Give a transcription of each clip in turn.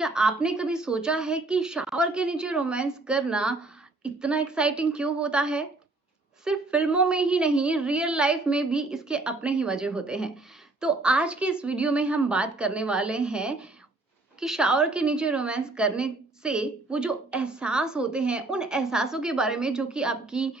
क्या आपने कभी सोचा है कि शावर के नीचे रोमांस करना इतना एक्साइटिंग क्यों होता है? सिर्फ फिल्मों में ही नहीं, रियल लाइफ में भी इसके अपने ही वजह होते हैं। तो आज के इस वीडियो में हम बात करने वाले हैं कि शावर के नीचे रोमांस करने से वो जो एहसास होते हैं, उन एहसासों के बारे में जो कि आपकी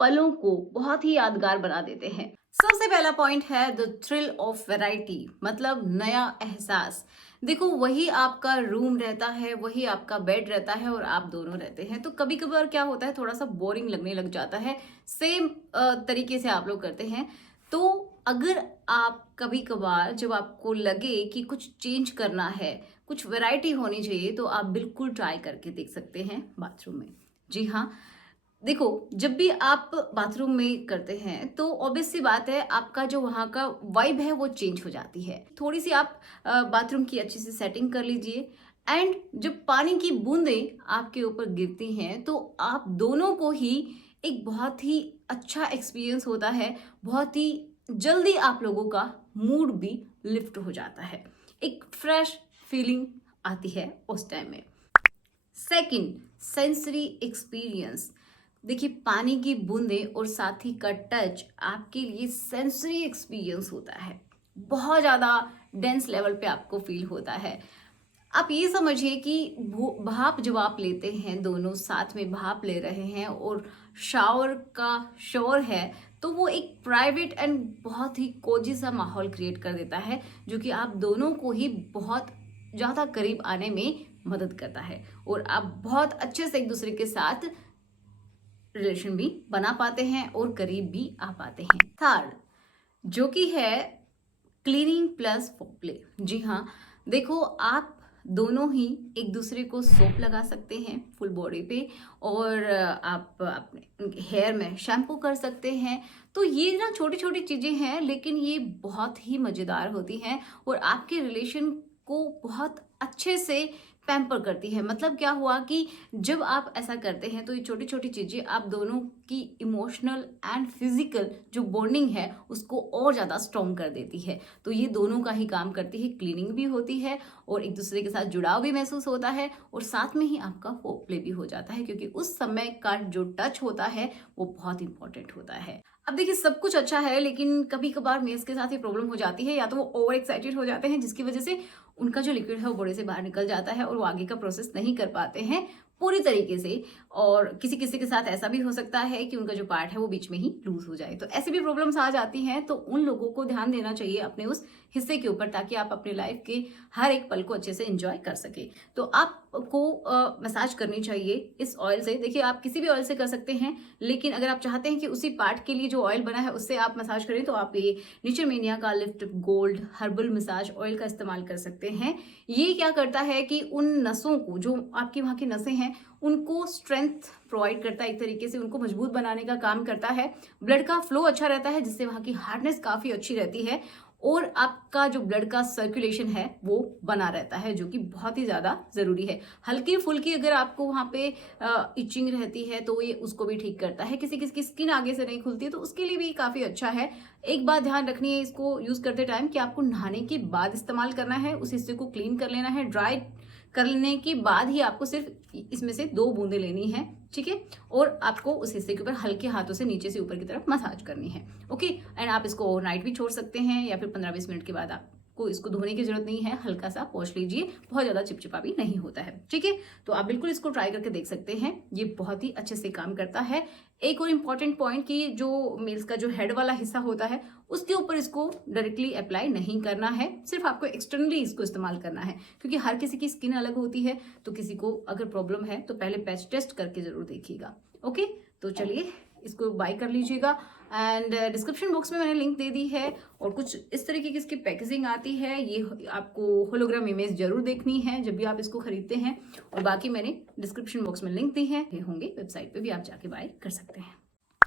पलों को बहुत ही यादगार बना देते हैं। सबसे पहला पॉइंट है द थ्रिल ऑफ वैरायटी, मतलब नया एहसास। देखो, वही आपका रूम रहता है, वही आपका बेड रहता है और आप दोनों रहते हैं, तो कभी कभार क्या होता है, थोड़ा सा बोरिंग लगने लग जाता है। सेम तरीके से आप लोग करते हैं। तो अगर आप कभी कभार जब आपको लगे कि कुछ चेंज करना है, कुछ वैरायटी होनी चाहिए, तो आप बिल्कुल ट्राई करके देख सकते हैं बाथरूम में। जी हाँ, देखो, जब भी आप बाथरूम में करते हैं तो ऑब्वियस सी बात है, आपका जो वहाँ का वाइब है वो चेंज हो जाती है। थोड़ी सी आप बाथरूम की अच्छी सी सेटिंग कर लीजिए। एंड जब पानी की बूंदें आपके ऊपर गिरती हैं तो आप दोनों को ही एक बहुत ही अच्छा एक्सपीरियंस होता है। बहुत ही जल्दी आप लोगों का मूड भी लिफ्ट हो जाता है, एक फ्रेश फीलिंग आती है उस टाइम में। Second, sensory experience. देखिए, पानी की बूंदें और साथ ही का टच आपके लिए सेंसरी एक्सपीरियंस होता है। बहुत ज़्यादा डेंस लेवल पे आपको फील होता है। आप ये समझिए कि भाप जब आप लेते हैं, दोनों साथ में भाप ले रहे हैं और शावर का शोर है, तो वो एक प्राइवेट एंड बहुत ही कोजी सा माहौल क्रिएट कर देता है, जो कि आप दोनों को ही बहुत ज़्यादा करीब आने में मदद करता है और आप बहुत अच्छे से एक दूसरे के साथ रिलेशन भी बना पाते हैं और करीब भी आ पाते हैं। थर्ड, जो कि है क्लीनिंग प्लस फोरप्ले। जी हाँ, देखो, आप दोनों ही एक दूसरे को सोप लगा सकते हैं फुल बॉडी पे और आप अपने हेयर में शैम्पू कर सकते हैं। तो ये ना छोटी छोटी चीजें हैं, लेकिन ये बहुत ही मजेदार होती हैं और आपके रिलेशन को बहुत अच्छे से पैम्पर करती है। मतलब क्या हुआ कि जब आप ऐसा करते हैं तो ये छोटी छोटी चीजें आप दोनों की इमोशनल एंड फिजिकल जो बॉन्डिंग है उसको और ज्यादा स्ट्रॉन्ग कर देती है। तो ये दोनों का ही काम करती है, क्लीनिंग भी होती है और एक दूसरे के साथ जुड़ाव भी महसूस होता है और साथ में ही आपका फोक प्ले भी हो जाता है, क्योंकि उस समय का जो टच होता है वो बहुत इंपॉर्टेंट होता है। अब देखिए, सब कुछ अच्छा है, लेकिन कभी कभार मेल्स के साथ ये प्रॉब्लम हो जाती है, या तो वो ओवर एक्साइटेड हो जाते हैं जिसकी वजह से उनका जो लिक्विड है वो बॉडी से बाहर निकल जाता है और वो आगे का प्रोसेस नहीं कर पाते हैं पूरी तरीके से। और किसी किसी के साथ ऐसा भी हो सकता है कि उनका जो पार्ट है वो बीच में ही लूज हो जाए। तो ऐसी भी प्रॉब्लम्स आ जाती हैं, तो उन लोगों को ध्यान देना चाहिए अपने उस हिस्से के ऊपर, ताकि आप अपने लाइफ के हर एक पल को अच्छे से एंजॉय कर सके। तो आपको मसाज करनी चाहिए इस ऑयल से। देखिए, आप किसी भी ऑयल से कर सकते हैं, लेकिन अगर आप चाहते हैं कि उसी पार्ट के लिए जो ऑयल बना है उससे आप मसाज करें, तो आप ये नीचरमेनिया का lift gold herbal massage oil का इस्तेमाल कर सकते हैं। ये क्या करता है कि उन नसों को, जो आपकी वहाँ की नसें हैं, उनको स्ट्रेंथ प्रोवाइड करता है, एक तरीके से उनको मजबूत बनाने का काम करता है। ब्लड का फ्लो अच्छा रहता है, जिससे वहाँ की हार्डनेस काफ़ी अच्छी रहती है और आपका जो ब्लड का सर्कुलेशन है वो बना रहता है, जो कि बहुत ही ज़्यादा ज़रूरी है। हल्की फुल्की अगर आपको वहाँ पे इचिंग रहती है तो ये उसको भी ठीक करता है। किसी किसी की स्किन आगे से नहीं खुलती है तो उसके लिए भी काफ़ी अच्छा है। एक बात ध्यान रखनी है इसको यूज़ करते टाइम, कि आपको नहाने के बाद इस्तेमाल करना है, उस हिस्से को क्लीन कर लेना है। ड्राई करने के बाद ही आपको सिर्फ इसमें से 2 बूंदें लेनी है, ठीक है, और आपको उस हिस्से के ऊपर हल्के हाथों से नीचे से ऊपर की तरफ मसाज करनी है। ओके, एंड आप इसको ओवरनाइट भी छोड़ सकते हैं या फिर 15-20 मिनट के बाद आपको इसको धोने की जरूरत नहीं है, हल्का सा पोंछ लीजिए, बहुत ज्यादा चिपचिपा भी नहीं होता है, ठीक है। तो आप बिल्कुल इसको ट्राई करके देख सकते हैं, ये बहुत ही अच्छे से काम करता है। एक और इम्पॉर्टेंट पॉइंट, कि जो मेल्स का जो हेड वाला हिस्सा होता है उसके ऊपर इसको डायरेक्टली अप्लाई नहीं करना है, सिर्फ आपको एक्सटर्नली इसको इस्तेमाल करना है, क्योंकि हर किसी की स्किन अलग होती है। तो किसी को अगर प्रॉब्लम है तो पहले पैच टेस्ट करके जरूर देखिएगा। ओके, तो चलिए इसको बाय कर लीजिएगा। एंड डिस्क्रिप्शन बॉक्स में मैंने लिंक दे दी है और कुछ इस तरीके की इसकी पैकेजिंग आती है। ये आपको होलोग्राम इमेज जरूर देखनी है जब भी आप इसको खरीदते हैं, और बाकी मैंने डिस्क्रिप्शन बॉक्स में लिंक दी है, होंगे वेबसाइट पे भी आप जाके बाय कर सकते हैं।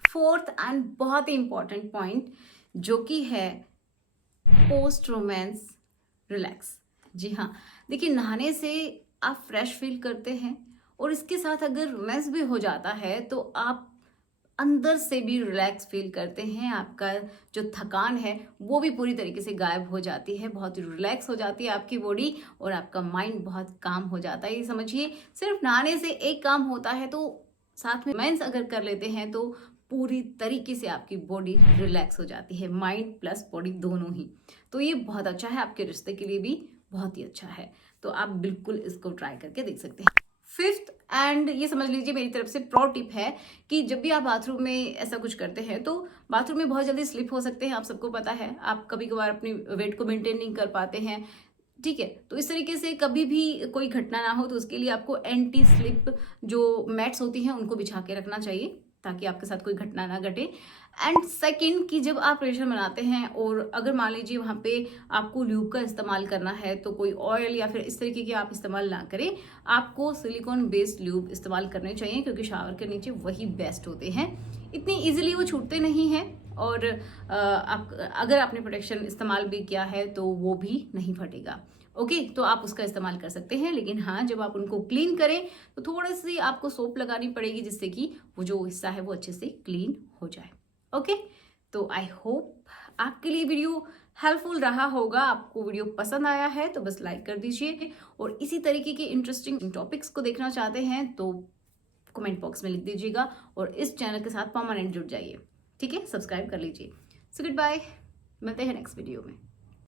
फोर्थ एंड बहुत ही इंपॉर्टेंट पॉइंट, जो कि है पोस्ट रोमांस रिलैक्स। जी हाँ, देखिए, नहाने से आप फ्रेश फील करते हैं और इसके साथ अगर रोमांस भी हो जाता है तो आप अंदर से भी रिलैक्स फील करते हैं। आपका जो थकान है वो भी पूरी तरीके से गायब हो जाती है, बहुत ही रिलैक्स हो जाती है आपकी बॉडी और आपका माइंड बहुत काम हो जाता है। ये समझिए सिर्फ नहाने से एक काम होता है, तो साथ में मेंस अगर कर लेते हैं तो पूरी तरीके से आपकी बॉडी रिलैक्स हो जाती है, माइंड प्लस बॉडी दोनों ही। तो ये बहुत अच्छा है, आपके रिश्ते के लिए भी बहुत ही अच्छा है। तो आप बिल्कुल इसको ट्राई करके देख सकते हैं। फिफ्थ एंड ये समझ लीजिए मेरी तरफ से प्रो टिप है कि जब भी आप बाथरूम में ऐसा कुछ करते हैं तो बाथरूम में बहुत जल्दी स्लिप हो सकते हैं। आप सबको पता है, आप कभी कभार अपनी वेट को मेंटेन नहीं कर पाते हैं, ठीक है। तो इस तरीके से कभी भी कोई घटना ना हो तो उसके लिए आपको एंटी स्लिप जो मैट्स होती हैं उनको बिछा के रखना चाहिए ताकि आपके साथ कोई घटना ना घटे। एंड सेकंड कि जब आप प्रेशर बनाते हैं और अगर मान लीजिए वहाँ पे आपको ल्यूब का इस्तेमाल करना है तो कोई ऑयल या फिर इस तरीके के आप इस्तेमाल ना करें, आपको सिलिकॉन बेस्ड ल्यूब इस्तेमाल करने चाहिए क्योंकि शावर के नीचे वही बेस्ट होते हैं। इतनी ईजिली वो छूटते नहीं हैं और आप अगर आपने प्रोटेक्शन इस्तेमाल भी किया है तो वो भी नहीं फटेगा। ओके, तो आप उसका इस्तेमाल कर सकते हैं, लेकिन हाँ जब आप उनको क्लीन करें तो थोड़ी सी आपको सोप लगानी पड़ेगी जिससे कि वो जो हिस्सा है वो अच्छे से क्लीन हो जाए। ओके, तो आई होप आपके लिए वीडियो हेल्पफुल रहा होगा। आपको वीडियो पसंद आया है तो बस लाइक कर दीजिए और इसी तरीके के इंटरेस्टिंग टॉपिक्स को देखना चाहते हैं तो कमेंट बॉक्स में लिख दीजिएगा और इस चैनल के साथ परमानेंट जुड़ जाइए, ठीक है, सब्सक्राइब कर लीजिए। सो गुड बाय, मिलते हैं नेक्स्ट वीडियो में।